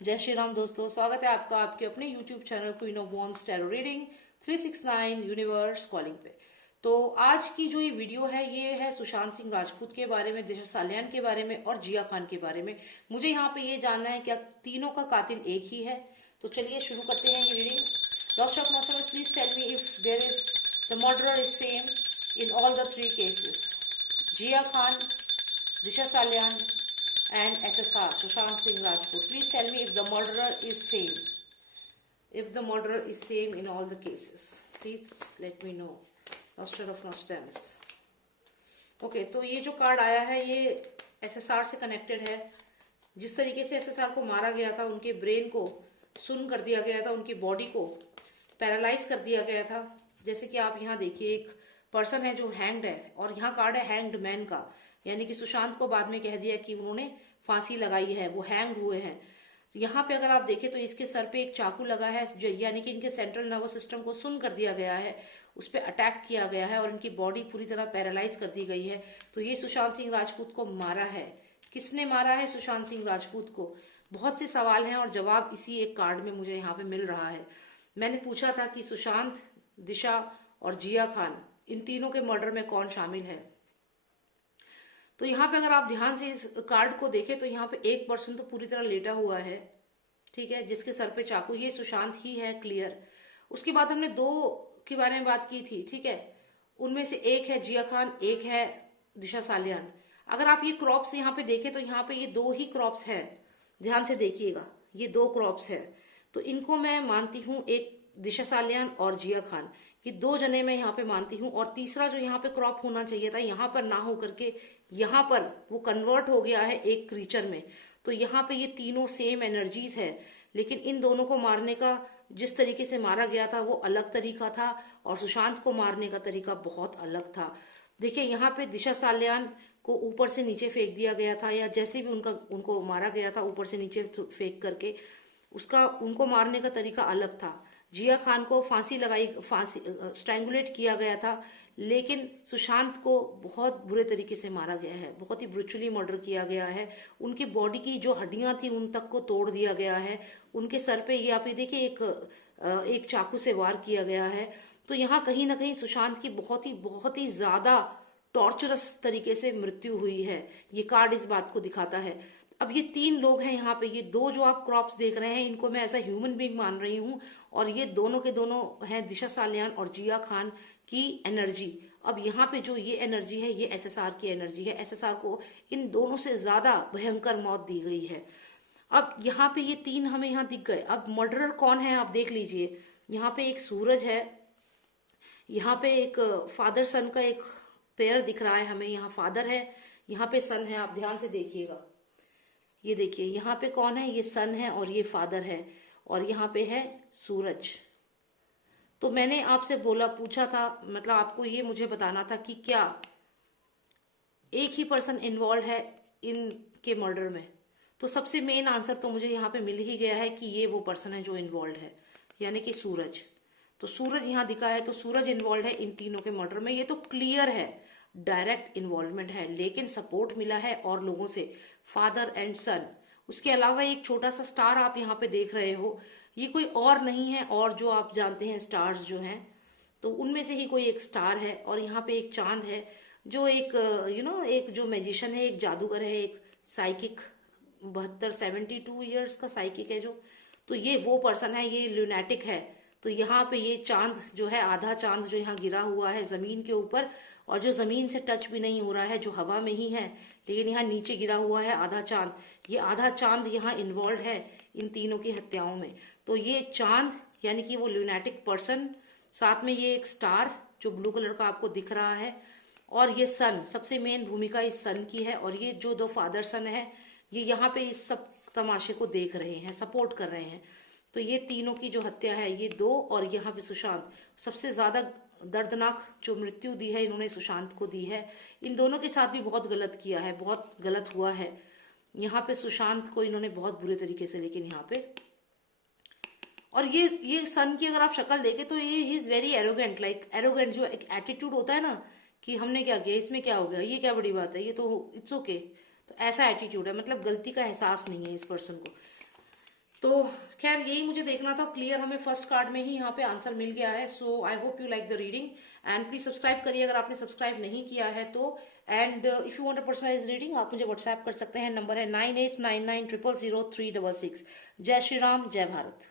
जय श्री राम दोस्तों, स्वागत है आपका आपके अपने YouTube channel queen of wands tarot reading 369 universe calling पे। तो आज की जो ये वीडियो है ये है सुशांत सिंह राजपूत के बारे में, दिशा सालियान के बारे में और जिया खान के बारे में। मुझे यहाँ पे ये जानना है क्या तीनों का कातिल एक ही है। तो चलिए शुरू करते हैं ये रीडिंग। लॉस्ट ऑफ नॉस्टोमस, please tell me if there is the murderer is same in all the three cases, Jiya Khan, Disha Salian and SSR, Sushant Singh Rajput. Please tell me if the murderer is same. If the murderer is same in all the cases. Please let me know. Master of Nostradamus. Okay, तो ये जो card आया है ये SSR से connected है। जिस तरीके से SSR को मारा गया था, उनके ब्रेन को सुन्न कर दिया गया था, उनकी बॉडी को पैरालाइज कर दिया गया था। जैसे कि आप यहाँ देखिए, एक पर्सन है जो हैंग्ड है और यहाँ कार्ड है हैंग्ड मैन का, यानी कि सुशांत को बाद में कह दिया कि उन्होंने फांसी लगाई है, वो हैंग हुए हैं। तो यहाँ पे अगर आप देखें तो इसके सर पे एक चाकू लगा है, यानी कि इनके सेंट्रल नर्वस सिस्टम को सुन्न कर दिया गया है, उस पर अटैक किया गया है और इनकी बॉडी पूरी तरह पैरालाइज कर दी गई है। तो ये सुशांत सिंह राजपूत को मारा है। किसने मारा है सुशांत सिंह राजपूत को? बहुत से सवाल हैं और जवाब इसी एक कार्ड में मुझे यहाँ पे मिल रहा है। मैंने पूछा था कि सुशांत, दिशा और जिया खान, इन तीनों के मर्डर में कौन शामिल है। तो यहाँ पे अगर आप ध्यान से इस कार्ड को देखें तो यहाँ पे एक पर्सन तो पूरी तरह लेटा हुआ है, ठीक है, जिसके सर पे चाकू, ये सुशांत ही है, क्लियर। उसके बाद हमने दो के बारे में बात की थी, ठीक है, उनमें से एक है जिया खान, एक है दिशा सालियान। अगर आप ये क्रॉप्स यहाँ पे देखें तो यहाँ पे ये दो ही क्रॉप्स है, ध्यान से देखिएगा, ये दो क्रॉप्स है। तो इनको मैं मानती हूँ, एक दिशा सालियान और जिया खान, ये दो जने मैं यहाँ पे मानती हूँ। और तीसरा जो यहाँ पे क्रॉप होना चाहिए था, यहाँ पर ना हो करके यहाँ पर वो कन्वर्ट हो गया है एक क्रीचर में। तो यहाँ पे ये तीनों सेम एनर्जीज है, लेकिन इन दोनों को मारने का जिस तरीके से मारा गया था वो अलग तरीका था और सुशांत को मारने का तरीका बहुत अलग था। देखिए यहाँ पे दिशा सालियान को ऊपर से नीचे फेंक दिया गया था, या जैसे भी उनको मारा गया था ऊपर से नीचे फेंक करके, उसका उनको मारने का तरीका अलग था। जिया खान को फांसी स्ट्रैंगुलेट किया गया था, लेकिन सुशांत को बहुत बुरे तरीके से मारा गया है, बहुत ही ब्रुचुअली मर्डर किया गया है। उनकी बॉडी की जो हड्डियां थी उन तक को तोड़ दिया गया है। उनके सर पे ये आप ये देखिए एक चाकू से वार किया गया है। तो यहाँ कहीं ना कहीं सुशांत की बहुत ही ज्यादा टॉर्चरस तरीके से मृत्यु हुई है। ये कार्ड इस बात को दिखाता है। अब ये तीन लोग हैं यहाँ पे, ये दो जो आप क्रॉप्स देख रहे हैं इनको मैं एज अ ह्यूमन बीइंग मान रही हूँ, और ये दोनों के दोनों हैं दिशा सालियान और जिया खान की एनर्जी। अब यहाँ पे जो ये एनर्जी है ये एसएसआर की एनर्जी है। एसएसआर को इन दोनों से ज्यादा भयंकर मौत दी गई है। अब यहाँ पे ये तीन हमें यहाँ दिख गए। अब मर्डरर कौन है आप देख लीजिए। यहाँ पे एक सूरज है, यहाँ पे एक फादर सन का एक पेयर दिख रहा है हमें, यहाँ फादर है, यहाँ पे सन है। आप ध्यान से देखिएगा, ये देखिए यहाँ पे कौन है, ये सन है और ये फादर है, और यहाँ पे है सूरज। तो मैंने आपसे पूछा था, मतलब आपको ये मुझे बताना था कि क्या एक ही पर्सन इन्वॉल्व है इनके मर्डर में। तो सबसे मेन आंसर तो मुझे यहाँ पे मिल ही गया है कि ये वो पर्सन है जो इन्वॉल्व है, यानी कि सूरज। तो सूरज यहाँ दिखा है, तो सूरज इन्वॉल्व है इन तीनों के मर्डर में, ये तो क्लियर है, डायरेक्ट इन्वॉल्वमेंट है। लेकिन सपोर्ट मिला है और लोगों से, फादर एंड सन। उसके अलावा एक छोटा सा स्टार आप यहाँ पे देख रहे हो, ये कोई और नहीं है, और जो आप जानते हैं स्टार्स जो हैं तो उनमें से ही कोई एक स्टार है। और यहाँ पे एक चांद है जो एक एक जो मैजिशियन है, एक जादूगर है, एक साइकिक, 72 ईयर्स का साइकिक है जो, तो ये वो पर्सन है, ये ल्यूनेटिक है। तो यहाँ पे ये चांद जो है, आधा चांद जो यहाँ गिरा हुआ है जमीन के ऊपर, और जो जमीन से टच भी नहीं हो रहा है, जो हवा में ही है, लेकिन यहाँ नीचे गिरा हुआ है आधा चांद। ये आधा चांद यहाँ इन्वॉल्व है इन तीनों की हत्याओं में। तो ये चांद यानी कि वो ल्यूनेटिक पर्सन, साथ में ये एक स्टार जो ब्लू कलर का आपको दिख रहा है, और ये सन, सबसे मेन भूमिका इस सन की है। और ये जो दो फादर सन है ये यहाँ पे इस सब तमाशे को देख रहे हैं, सपोर्ट कर रहे हैं। तो ये तीनों की जो हत्या है, ये दो, और यहाँ पे सुशांत, सबसे ज्यादा दर्दनाक जो मृत्यु दी है इन्होंने सुशांत को दी है। इन दोनों के साथ भी बहुत गलत किया है, बहुत गलत हुआ है। यहाँ पे सुशांत को इन्होंने बहुत बुरे तरीके से, लेकिन यहाँ पे, और ये सन की अगर आप शक्ल देखें तो ये he is very arrogant, like arrogant, जो एक एटीट्यूड होता है ना कि हमने क्या किया, इसमें क्या हो गया, ये क्या बड़ी बात है, ये तो इट्स ओके। तो ऐसा एटीट्यूड है, मतलब गलती का एहसास नहीं है इस पर्सन को। तो खैर यही मुझे देखना था, क्लियर हमें फर्स्ट कार्ड में ही यहाँ पे आंसर मिल गया है। So I hope you like the reading and please subscribe करिए अगर आपने सब्सक्राइब नहीं किया है तो। And if you want a personalise reading आप मुझे व्हाट्सएप कर सकते हैं, नंबर है 9899000366। जय श्री राम, जय भारत।